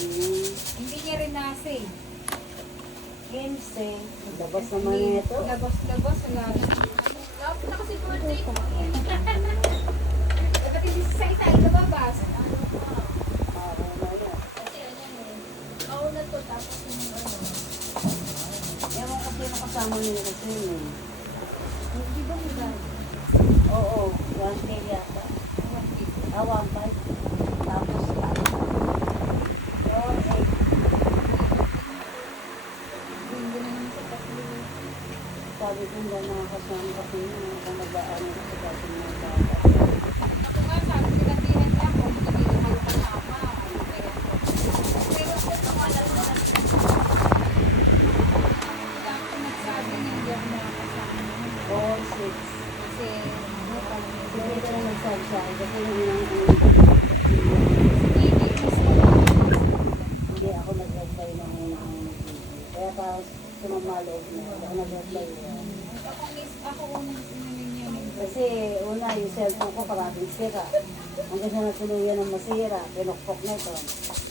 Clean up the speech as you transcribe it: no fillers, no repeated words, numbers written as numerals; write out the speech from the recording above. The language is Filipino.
Hmm. Hindi niya rin nasa eh. Games eh. Labas naman ito. Labas, wala na. Lapit na kasi birthday ko. Dapat hindi sa salita, ilababas. Oo na yan. Kasi ano eh. Mauna to, tapos yung ano. Ewan kasi nakasama nila kasi yun eh. Hindi ba nila? Oo, 1K yata. 1.5. Tapos ano. 4, 8. Hindi na naman sa tatlo. Sabi ko nga nakakasama kasi yun. Kung nag-aano kasi kasi mga bata. Ako nga, sabi sinabihan niya ako, hindi naman kasama. Pero kung nakalala na wala ako nagsabi niya, hindi ako nakakasama. 4, 6. Kasi, ano pa Hindi ka na nagsabi sa akin kasi yun ang hindi ako nag-reply ng unang kaya parang sumamaloob na ako nag-reply Ako unang sinaling niya. kasi una yung cellphone ko parating sira hanggang sa natuluyan ng masira pinukpok na ito